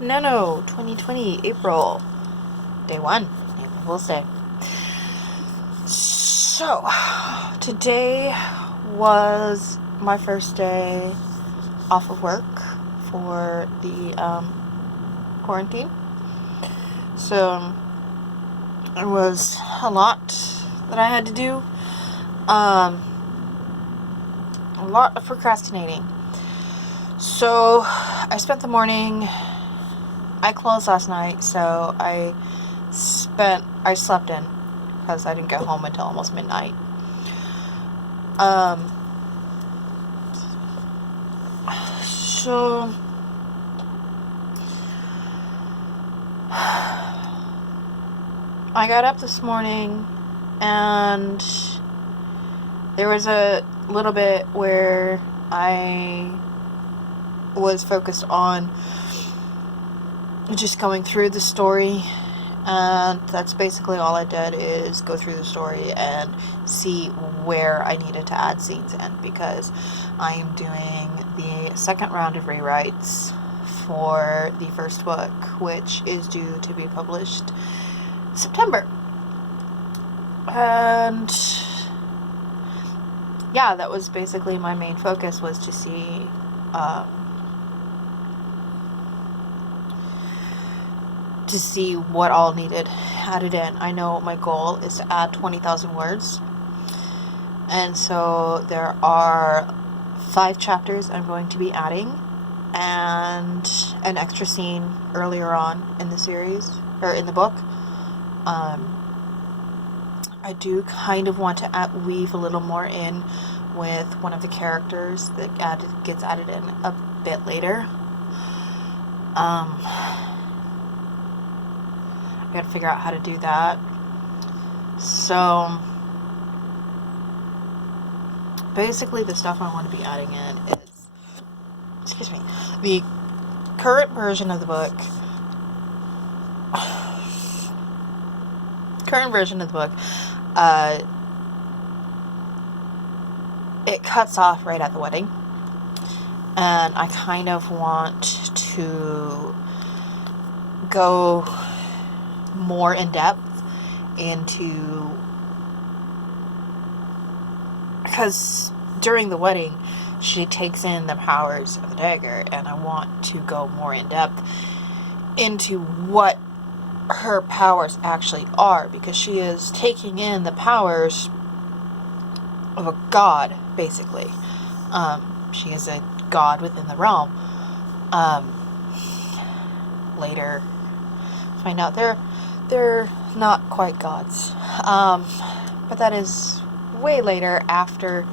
Nano 2020 April day 1, April Fool's Day. So today was my first day off of work for the quarantine. So it was a lot that I had to do. A lot of procrastinating. So I spent the morning, I closed last night, so I slept in because I didn't get home until almost midnight. So I got up this morning and there was a little bit where I was focused on just going through the story, and that's basically all I did, is go through the story and see where I needed to add scenes in, because I am doing the second round of rewrites for the first book, which is due to be published September. And yeah, that was basically my main focus, was to see what all needed added in. I know my goal is to add 20,000 words, and so there are 5 chapters I'm going to be adding, and an extra scene earlier on in the series, or in the book. I do kind of want to weave a little more in with one of the characters that gets added in a bit later. I gotta figure out how to do that. So basically the stuff I want to be adding in is, the current version of the book. It cuts off right at the wedding, and I kind of want to go more in depth into, because during the wedding she takes in the powers of the dagger, and I want to go more in depth into what her powers actually are, because she is taking in the powers of a god, basically. She is a god within the realm. Later find out they're not quite gods. But that is way later, after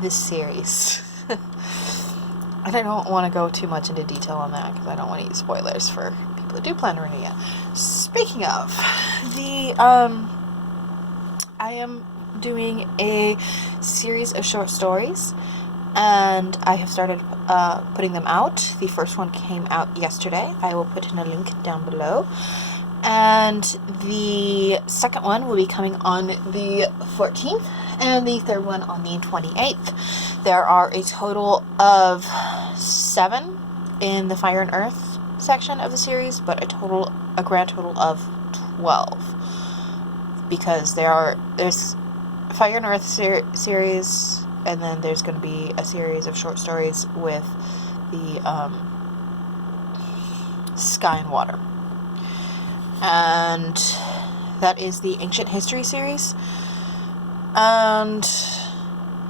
this series. And I don't want to go too much into detail on that, because I don't want to eat spoilers for people who do plan to read it yet. Speaking of, I am doing a series of short stories, and I have started putting them out. The first one came out yesterday. I will put in a link down below. And the second one will be coming on the 14th, and the third one on the 28th. There are a total of 7 in the Fire and Earth section of the series, but a grand total of 12. Because there's Fire and Earth series, and then there's going to be a series of short stories with the Sky and Water. And that is the Ancient History series. And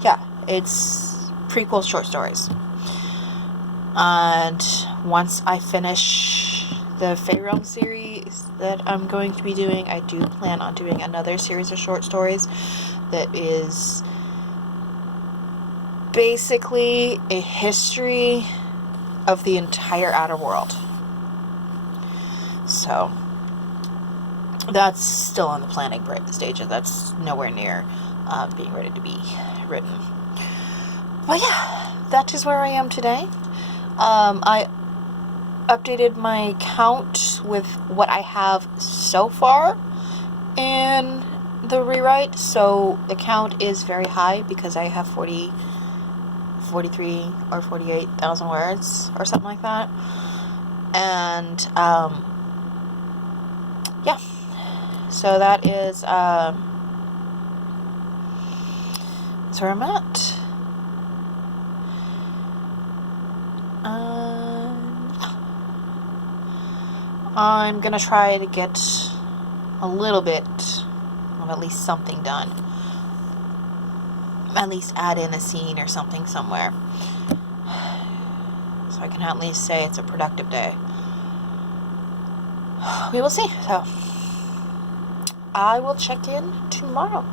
yeah, it's prequel short stories. And once I finish the Fey Realm series that I'm going to be doing, I do plan on doing another series of short stories that is basically a history of the entire outer world. So that's still on the planning stage. That's nowhere near being ready to be written. But yeah, that is where I am today. I updated my count with what I have so far in the rewrite, so the count is very high, because I have 43 or 48,000 words or something like that. And yeah, so that is that's where I'm at. I'm gonna try to get a little bit of at least something done. At least add in a scene or something somewhere, so I can at least say it's a productive day. We will see. So I will check in tomorrow.